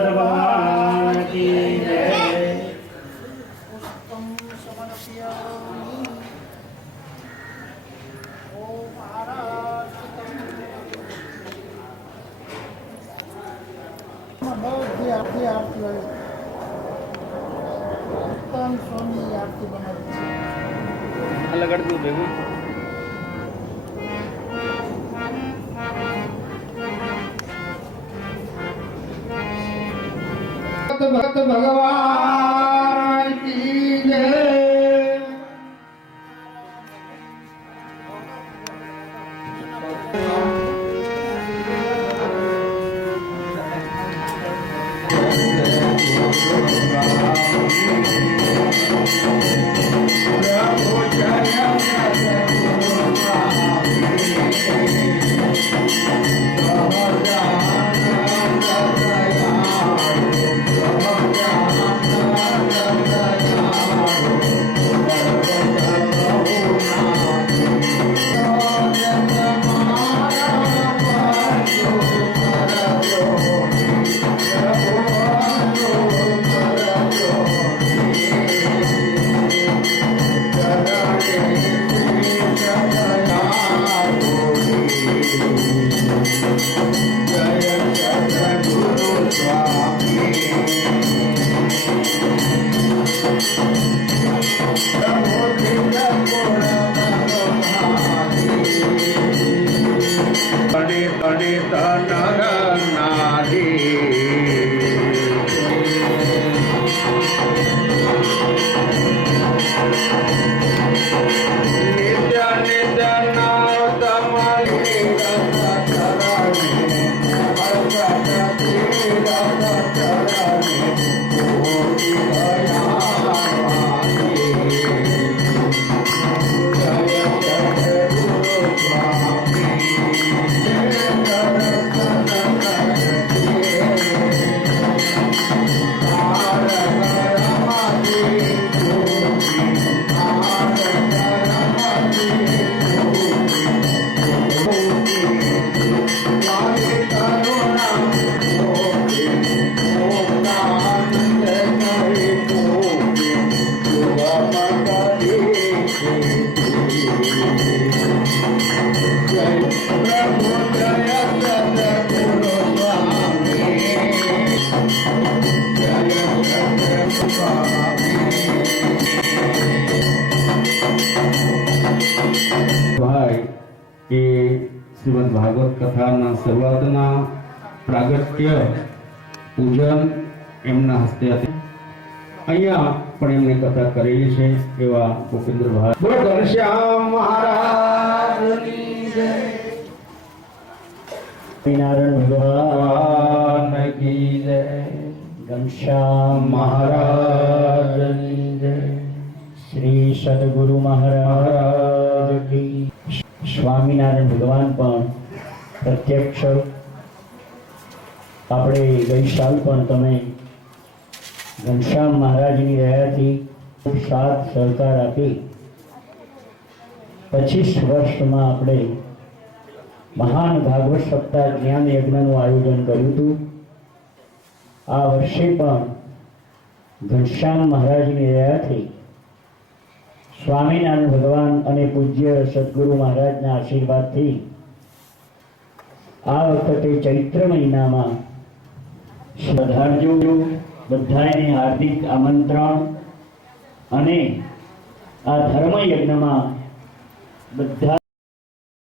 भगवान की जय। લગાડ દઉં ભેગું भक्त भगवान की जय। કે શ્રીમદ ભાગવત કથાના શરૂઆતના પ્રાગટ્ય પૂજન એમના હસ્તે હતી। અહીંયા પણ એમને કથા કરેલી છે એવા ભૂપેન્દ્રભાઈ બોલો ઘનશ્યામ મહારાજની જય। નારાયણ ભગવાન की जय। घनश्याम महाराजनी जय। श्री सदगुरु महाराज की। સ્વામિનારાયણ ભગવાન પણ પ્રત્યક્ષ આપણે ગઈ સાલ પણ તમે ઘનશ્યામ મહારાજની દયાથી ખૂબ સાથ સહકાર આપી 25 વર્ષમાં આપણે મહાન ભાગવત સપ્તાહ જ્ઞાન યજ્ઞનું આયોજન કર્યું હતું। આ વર્ષે પણ ઘનશ્યામ મહારાજની દયાથી સ્વામિનારાયણ ભગવાન અને પૂજ્ય સદગુરુ મહારાજના આશીર્વાદથી આ વખતે ચૈત્ર મહિનામાં શ્રદ્ધાળુઓ બધાને હાર્દિક આમંત્રણ અને આ ધર્મ યજ્ઞમાં બધા